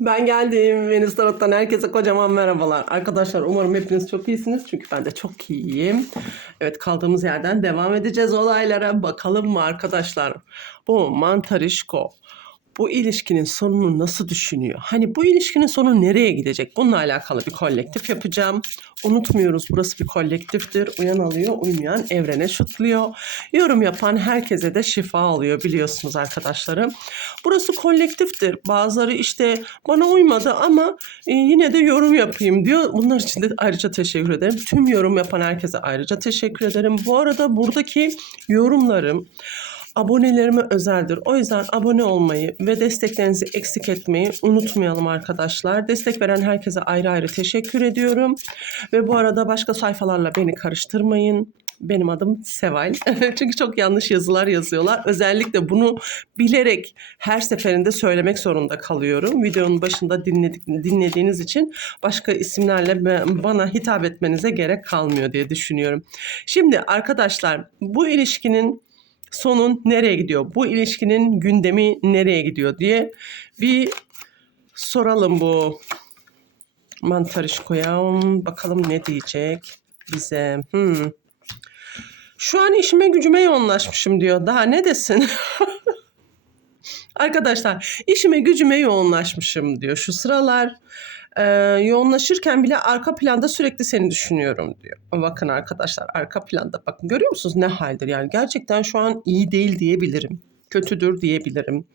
Ben geldim. Venüs Tarot'tan herkese kocaman merhabalar. Arkadaşlar umarım hepiniz çok iyisiniz. Çünkü ben de çok iyiyim. Evet kaldığımız yerden devam edeceğiz olaylara. Bakalım mı arkadaşlar? Bu mantarişko bu ilişkinin sonunu nasıl düşünüyor? Hani bu ilişkinin sonu nereye gidecek? Bununla alakalı bir kolektif yapacağım. Unutmuyoruz burası bir kolektiftir. Uyan alıyor, uymayan evrene şutluyor. Yorum yapan herkese de şifa alıyor biliyorsunuz arkadaşlarım. Burası kolektiftir. Bazıları işte bana uymadı ama e, yine de yorum yapayım diyor. Bunlar için de ayrıca teşekkür ederim. Tüm yorum yapan herkese ayrıca teşekkür ederim. Bu arada buradaki yorumlarım abonelerime özeldir. O yüzden abone olmayı ve desteklerinizi eksik etmeyi unutmayalım arkadaşlar. Destek veren herkese ayrı ayrı teşekkür ediyorum. Ve bu arada başka sayfalarla beni karıştırmayın. Benim adım Seval. Çünkü çok yanlış yazılar yazıyorlar. Özellikle bunu bilerek her seferinde söylemek zorunda kalıyorum. Videonun başında dinledik, dinlediğiniz için başka isimlerle bana hitap etmenize gerek kalmıyor diye düşünüyorum. Şimdi arkadaşlar bu ilişkinin sonun nereye gidiyor? Bu ilişkinin gündemi nereye gidiyor diye bir soralım bu mantarişkoya. Bakalım ne diyecek bize. Hmm. Şu an işime gücüme yoğunlaşmışım diyor. Daha ne desin? Arkadaşlar işime gücüme yoğunlaşmışım diyor. Şu sıralar e, yoğunlaşırken bile arka planda sürekli seni düşünüyorum diyor. Bakın arkadaşlar arka planda bakın görüyor musunuz ne haldir yani gerçekten şu an iyi değil diyebilirim. Kötüdür diyebilirim.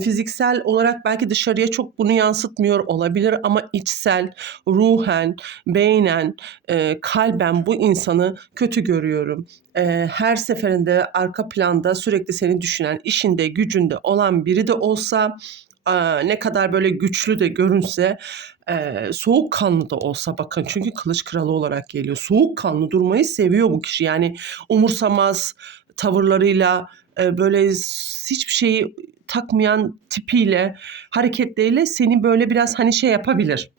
Fiziksel olarak belki dışarıya çok bunu yansıtmıyor olabilir ama içsel, ruhen, beynen, e, kalben bu insanı kötü görüyorum. E, her seferinde arka planda sürekli seni düşünen, işinde, gücünde olan biri de olsa ne kadar böyle güçlü de görünse e, soğukkanlı da olsa bakın çünkü kılıç kralı olarak geliyor. Soğukkanlı durmayı seviyor bu kişi. Yani umursamaz tavırlarıyla e, böyle hiçbir şeyi takmayan tipiyle, hareketleriyle seni böyle biraz hani şey yapabilir.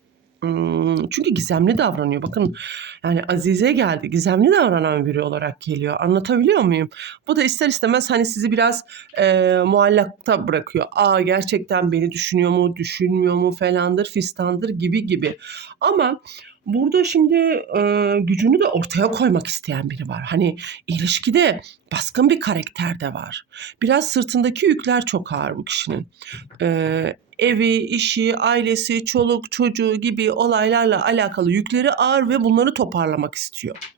Çünkü gizemli davranıyor. Bakın yani Azize geldi. Gizemli davranan biri olarak geliyor. Anlatabiliyor muyum? Bu da ister istemez hani sizi biraz e, muallakta bırakıyor. Aa gerçekten beni düşünüyor mu, düşünmüyor mu falandır, fistandır gibi gibi. Ama burada şimdi e, gücünü de ortaya koymak isteyen biri var. Hani ilişkide baskın bir karakter de var. Biraz sırtındaki yükler çok ağır bu kişinin. E, evi, işi, ailesi, çoluk, çocuğu gibi olaylarla alakalı yükleri ağır ve bunları toparlamak istiyor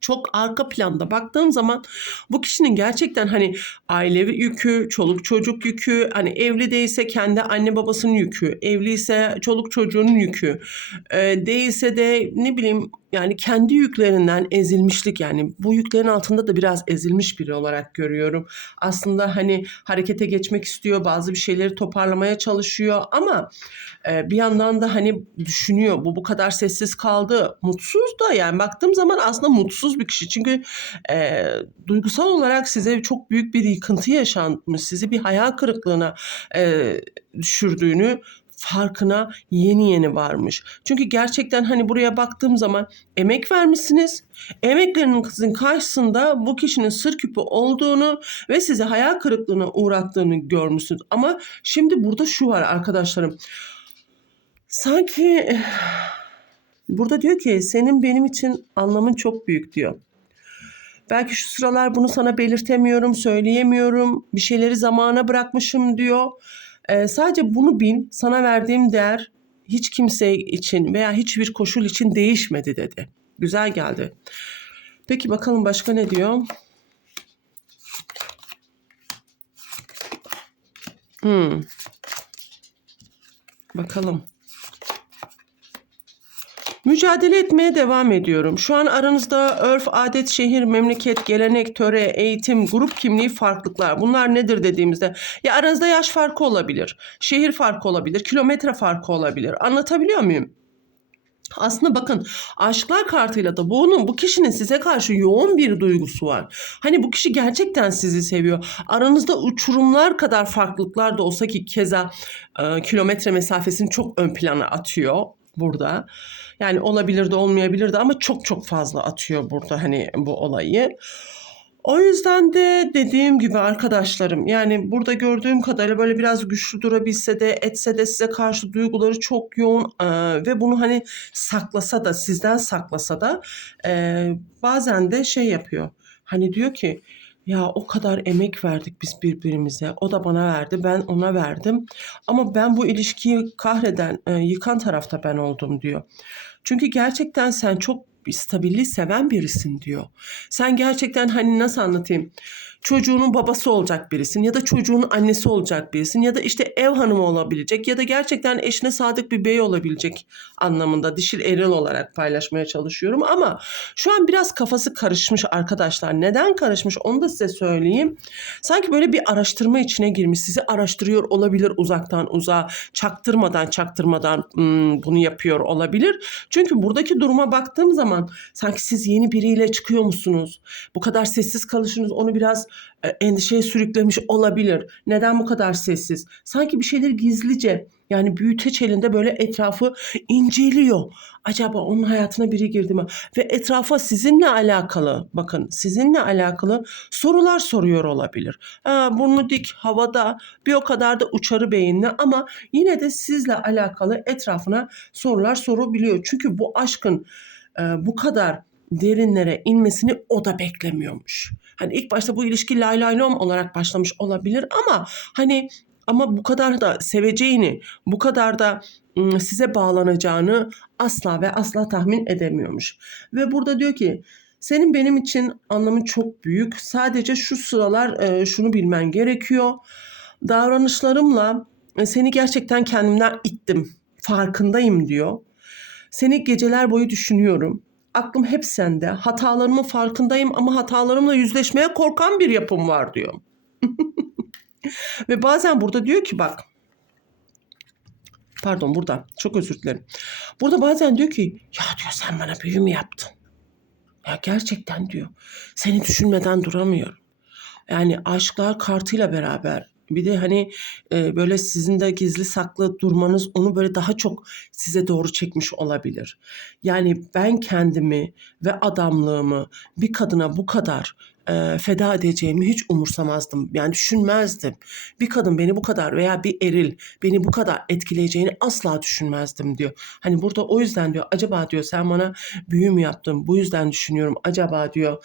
çok arka planda baktığım zaman bu kişinin gerçekten hani ailevi yükü, çoluk çocuk yükü, hani evli değilse kendi anne babasının yükü, evliyse çoluk çocuğunun yükü, e, değilse de ne bileyim yani kendi yüklerinden ezilmişlik yani bu yüklerin altında da biraz ezilmiş biri olarak görüyorum. Aslında hani harekete geçmek istiyor, bazı bir şeyleri toparlamaya çalışıyor ama bir yandan da hani düşünüyor bu bu kadar sessiz kaldı. Mutsuz da yani baktığım zaman aslında mutsuz bir kişi. Çünkü e, duygusal olarak size çok büyük bir yıkıntı yaşanmış. Sizi bir hayal kırıklığına e, düşürdüğünü farkına yeni yeni varmış. Çünkü gerçekten hani buraya baktığım zaman emek vermişsiniz. Emeklerinizin karşısında bu kişinin sır küpü olduğunu ve sizi hayal kırıklığına uğrattığını görmüşsünüz. Ama şimdi burada şu var arkadaşlarım. Sanki eh, burada diyor ki senin benim için anlamın çok büyük diyor. Belki şu sıralar bunu sana belirtemiyorum, söyleyemiyorum, bir şeyleri zamana bırakmışım diyor. Ee, sadece bunu bil, sana verdiğim değer hiç kimse için veya hiçbir koşul için değişmedi dedi. Güzel geldi. Peki bakalım başka ne diyor? Hmm. Bakalım. Mücadele etmeye devam ediyorum. Şu an aranızda örf, adet, şehir, memleket, gelenek, töre, eğitim, grup kimliği farklılıklar. Bunlar nedir dediğimizde ya aranızda yaş farkı olabilir, şehir farkı olabilir, kilometre farkı olabilir. Anlatabiliyor muyum? Aslında bakın aşklar kartıyla da bunun bu kişinin size karşı yoğun bir duygusu var. Hani bu kişi gerçekten sizi seviyor. Aranızda uçurumlar kadar farklılıklar da olsa ki keza e, kilometre mesafesini çok ön plana atıyor burada. Yani olabilir de olmayabilir de ama çok çok fazla atıyor burada hani bu olayı. O yüzden de dediğim gibi arkadaşlarım yani burada gördüğüm kadarıyla böyle biraz güçlü durabilse de etse de size karşı duyguları çok yoğun e, ve bunu hani saklasa da sizden saklasa da e, bazen de şey yapıyor. Hani diyor ki ya o kadar emek verdik biz birbirimize. O da bana verdi, ben ona verdim. Ama ben bu ilişkiyi kahreden, e, yıkan tarafta ben oldum diyor. Çünkü gerçekten sen çok stabilliği seven birisin diyor. Sen gerçekten hani nasıl anlatayım? Çocuğunun babası olacak birisin ya da çocuğunun annesi olacak birisin ya da işte ev hanımı olabilecek ya da gerçekten eşine sadık bir bey olabilecek anlamında dişil eril olarak paylaşmaya çalışıyorum ama şu an biraz kafası karışmış arkadaşlar. Neden karışmış onu da size söyleyeyim. Sanki böyle bir araştırma içine girmiş. Sizi araştırıyor olabilir uzaktan uzağa. Çaktırmadan çaktırmadan hmm, bunu yapıyor olabilir. Çünkü buradaki duruma baktığım zaman sanki siz yeni biriyle çıkıyor musunuz? Bu kadar sessiz kalışınız onu biraz endişeye sürüklemiş olabilir. Neden bu kadar sessiz? Sanki bir şeyleri gizlice yani büyüteç elinde böyle etrafı inceliyor. Acaba onun hayatına biri girdi mi? Ve etrafa sizinle alakalı bakın sizinle alakalı sorular soruyor olabilir. Ha, burnu dik havada bir o kadar da uçarı beyinli ama yine de sizle alakalı etrafına sorular sorabiliyor. Çünkü bu aşkın e, bu kadar derinlere inmesini o da beklemiyormuş. Hani ilk başta bu ilişki lay lay lom olarak başlamış olabilir ama hani ama bu kadar da seveceğini, bu kadar da size bağlanacağını asla ve asla tahmin edemiyormuş. Ve burada diyor ki senin benim için anlamı çok büyük. Sadece şu sıralar şunu bilmen gerekiyor. Davranışlarımla e, seni gerçekten kendimden ittim. Farkındayım diyor. Seni geceler boyu düşünüyorum. Aklım hep sende. Hatalarımın farkındayım ama hatalarımla yüzleşmeye korkan bir yapım var diyor. Ve bazen burada diyor ki bak pardon burada çok özür dilerim. Burada bazen diyor ki ya diyor sen bana büyü mü yaptın? Ya gerçekten diyor seni düşünmeden duramıyorum. Yani aşklar kartıyla beraber bir de hani e, böyle sizin de gizli saklı durmanız onu böyle daha çok size doğru çekmiş olabilir. Yani ben kendimi ve adamlığımı bir kadına bu kadar e, feda edeceğimi hiç umursamazdım. Yani düşünmezdim. Bir kadın beni bu kadar veya bir eril beni bu kadar etkileyeceğini asla düşünmezdim diyor. Hani burada o yüzden diyor acaba diyor sen bana büyü mü yaptın bu yüzden düşünüyorum acaba diyor.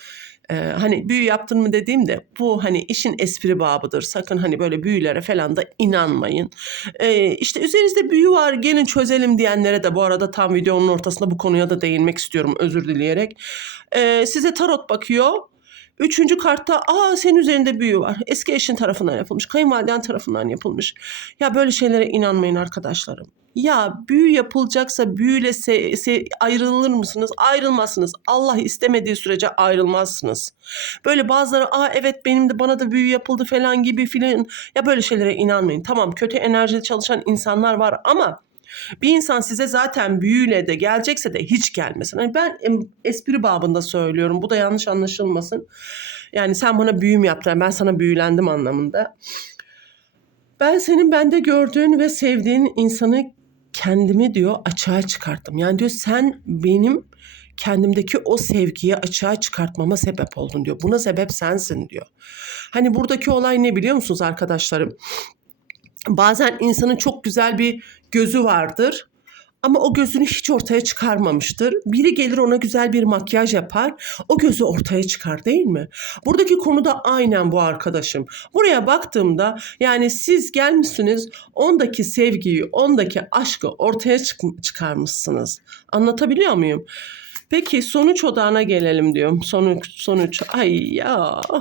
E, hani büyü yaptın mı dediğimde bu hani işin espri babıdır. Sakın hani böyle büyülere falan da inanmayın. E, işte üzerinizde büyü var gelin çözelim diyenlere de bu arada tam videonun ortasında bu konuya da değinmek istiyorum özür dileyerek. E, size tarot bakıyor. Üçüncü kartta aa senin üzerinde büyü var. Eski eşin tarafından yapılmış. Kayınvaliden tarafından yapılmış. Ya böyle şeylere inanmayın arkadaşlarım. Ya büyü yapılacaksa büyüyle se- se- ayrılır mısınız? Ayrılmazsınız. Allah istemediği sürece ayrılmazsınız. Böyle bazıları aa evet benim de bana da büyü yapıldı falan gibi filan. Ya böyle şeylere inanmayın. Tamam kötü enerjide çalışan insanlar var ama bir insan size zaten büyüyle de gelecekse de hiç gelmesin. Hani ben espri babında söylüyorum. Bu da yanlış anlaşılmasın. Yani sen bana büyü mü yaptın? Ben sana büyülendim anlamında. Ben senin bende gördüğün ve sevdiğin insanı kendimi diyor açığa çıkarttım. Yani diyor sen benim kendimdeki o sevgiyi açığa çıkartmama sebep oldun diyor. Buna sebep sensin diyor. Hani buradaki olay ne biliyor musunuz arkadaşlarım? Bazen insanın çok güzel bir gözü vardır ama o gözünü hiç ortaya çıkarmamıştır. Biri gelir ona güzel bir makyaj yapar, o gözü ortaya çıkar değil mi? Buradaki konu da aynen bu arkadaşım. Buraya baktığımda yani siz gelmişsiniz ondaki sevgiyi, ondaki aşkı ortaya çık- çıkarmışsınız. Anlatabiliyor muyum? Peki sonuç odağına gelelim diyorum. Sonuç, sonuç. Ay ya.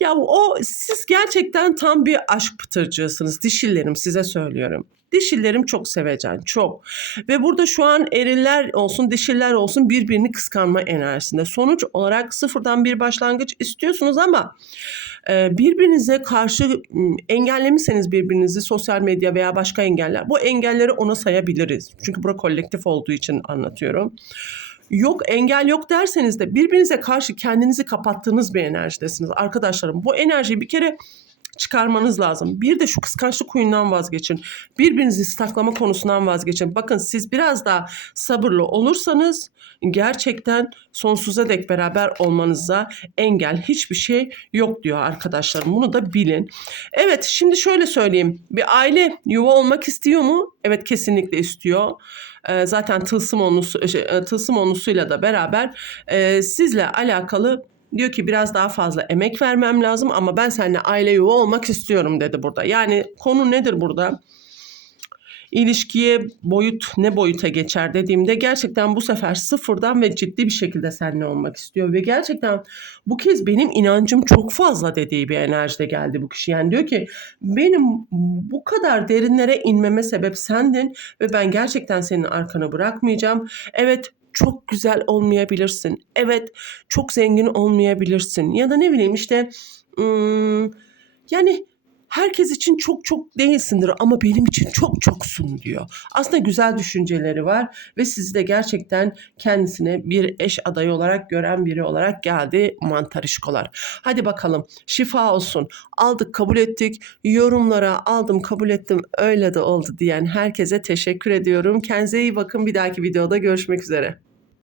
Ya o siz gerçekten tam bir aşk pıtırcısınız. Dişillerim size söylüyorum. Dişillerim çok sevecen, çok. Ve burada şu an eriller olsun, dişiller olsun birbirini kıskanma enerjisinde. Sonuç olarak sıfırdan bir başlangıç istiyorsunuz ama e, birbirinize karşı engellemişseniz birbirinizi sosyal medya veya başka engeller, bu engelleri ona sayabiliriz. Çünkü bura kolektif olduğu için anlatıyorum yok engel yok derseniz de birbirinize karşı kendinizi kapattığınız bir enerjidesiniz arkadaşlarım. Bu enerjiyi bir kere çıkarmanız lazım. Bir de şu kıskançlık huyundan vazgeçin. Birbirinizi saklama konusundan vazgeçin. Bakın siz biraz daha sabırlı olursanız gerçekten sonsuza dek beraber olmanıza engel hiçbir şey yok diyor arkadaşlarım. Bunu da bilin. Evet şimdi şöyle söyleyeyim. Bir aile yuva olmak istiyor mu? Evet kesinlikle istiyor. Ee, zaten tılsım onlusu, şey, e, tılsım onlusuyla da beraber e, sizle alakalı diyor ki biraz daha fazla emek vermem lazım ama ben seninle aile yuva olmak istiyorum dedi burada. Yani konu nedir burada? İlişkiye boyut ne boyuta geçer dediğimde gerçekten bu sefer sıfırdan ve ciddi bir şekilde seninle olmak istiyor ve gerçekten bu kez benim inancım çok fazla dediği bir enerjide geldi bu kişi. Yani diyor ki benim bu kadar derinlere inmeme sebep sendin ve ben gerçekten senin arkanı bırakmayacağım. Evet çok güzel olmayabilirsin. Evet çok zengin olmayabilirsin. Ya da ne bileyim işte ım, yani herkes için çok çok değilsindir ama benim için çok çoksun diyor. Aslında güzel düşünceleri var ve sizi de gerçekten kendisine bir eş adayı olarak gören biri olarak geldi mantarişkolar. Hadi bakalım şifa olsun. Aldık kabul ettik. Yorumlara aldım kabul ettim öyle de oldu diyen herkese teşekkür ediyorum. Kendinize iyi bakın. Bir dahaki videoda görüşmek üzere.